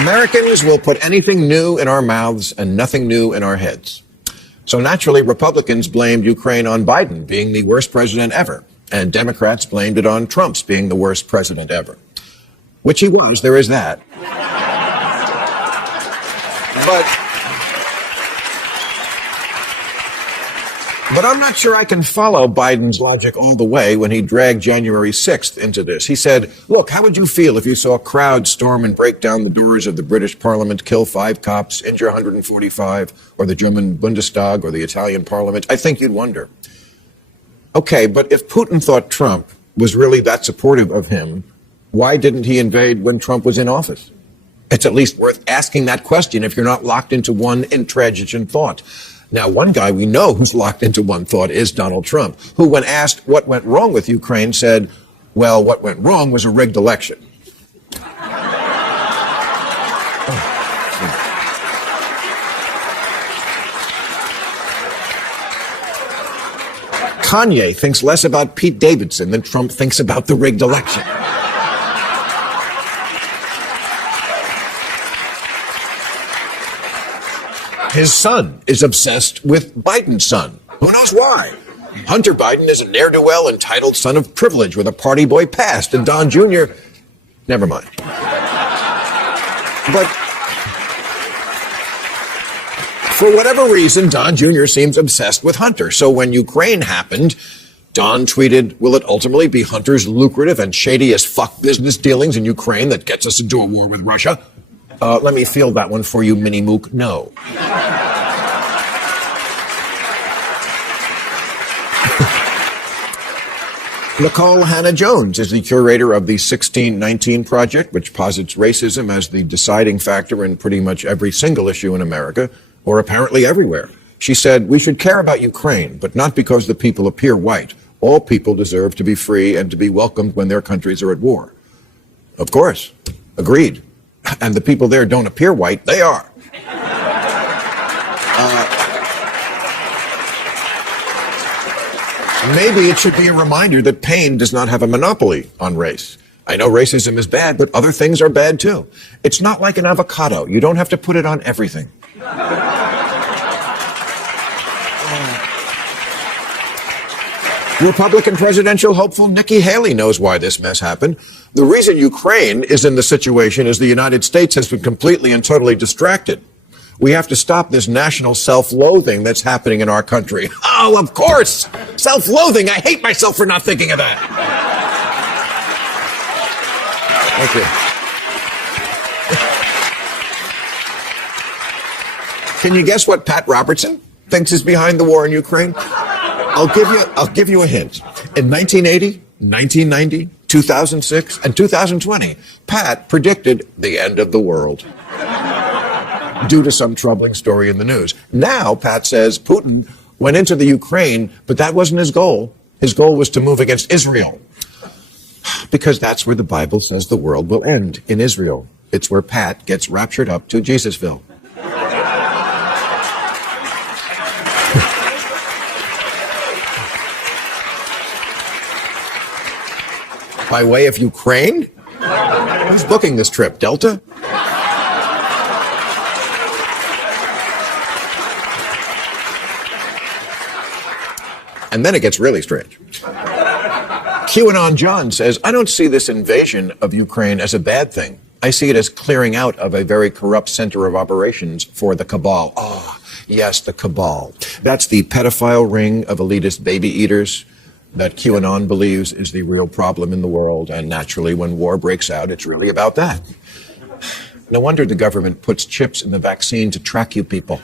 Americans will put anything new in our mouths and nothing new in our heads. So naturally, Republicans blamed Ukraine on Biden being the worst president ever, and Democrats blamed it on Trump's being the worst president ever. Which he was, there is that. But I'm not sure I can follow Biden's logic all the way when he dragged January 6th into this. He said, look, how would you feel if you saw crowds storm and break down the doors of the British Parliament, kill 5 cops, injure 145, or the German Bundestag or the Italian Parliament? I think you'd wonder. Okay, but if Putin thought Trump was really that supportive of him, why didn't he invade when Trump was in office? It's at least worth asking that question if you're not locked into one intransigent thought. Now, one guy we know who's locked into one thought is Donald Trump, who, when asked what went wrong with Ukraine, said, well, what went wrong was a rigged election. Kanye thinks less about Pete Davidson than Trump thinks about the rigged election. His son is obsessed with Biden's son. Who knows why? Hunter Biden is a ne'er-do-well entitled son of privilege with a party boy past, and Don Jr., never mind. But for whatever reason, Don Jr. seems obsessed with Hunter. So when Ukraine happened, Don tweeted, will it ultimately be Hunter's lucrative and shady as fuck business dealings in Ukraine that gets us into a war with Russia? Let me field that one for you, Mini Mook. No. Nicole Hannah-Jones is the curator of the 1619 Project, which posits racism as the deciding factor in pretty much every single issue in America, or apparently everywhere. She said, we should care about Ukraine, but not because the people appear white. All people deserve to be free and to be welcomed when their countries are at war. Of course. Agreed. And the people there don't appear white. They are. Maybe it should be a reminder that pain does not have a monopoly on race. I know racism is bad, but other things are bad too. It's not like an avocado. You don't have to put it on everything. Republican presidential hopeful Nikki Haley knows why this mess happened. The reason Ukraine is in the situation is the United States has been completely and totally distracted. We have to stop this national self-loathing that's happening in our country. Oh, of course! Self-loathing! I hate myself for not thinking of that. Thank you. Can you guess what Pat Robertson thinks is behind the war in Ukraine? I'll give you a hint. In 1980, 1990, 2006, and 2020, Pat predicted the end of the world due to some troubling story in the news. Now, Pat says Putin went into the Ukraine, but that wasn't his goal. His goal was to move against Israel, because that's where the Bible says the world will end, in Israel. It's where Pat gets raptured up to Jesusville. By way of Ukraine? Who's booking this trip, Delta? And then it gets really strange. QAnon John says, I don't see this invasion of Ukraine as a bad thing. I see it as clearing out of a very corrupt center of operations for the cabal. Ah, yes, the cabal. That's the pedophile ring of elitist baby eaters that QAnon believes is the real problem in the world. And naturally, when war breaks out, it's really about that. No wonder the government puts chips in the vaccine to track you people.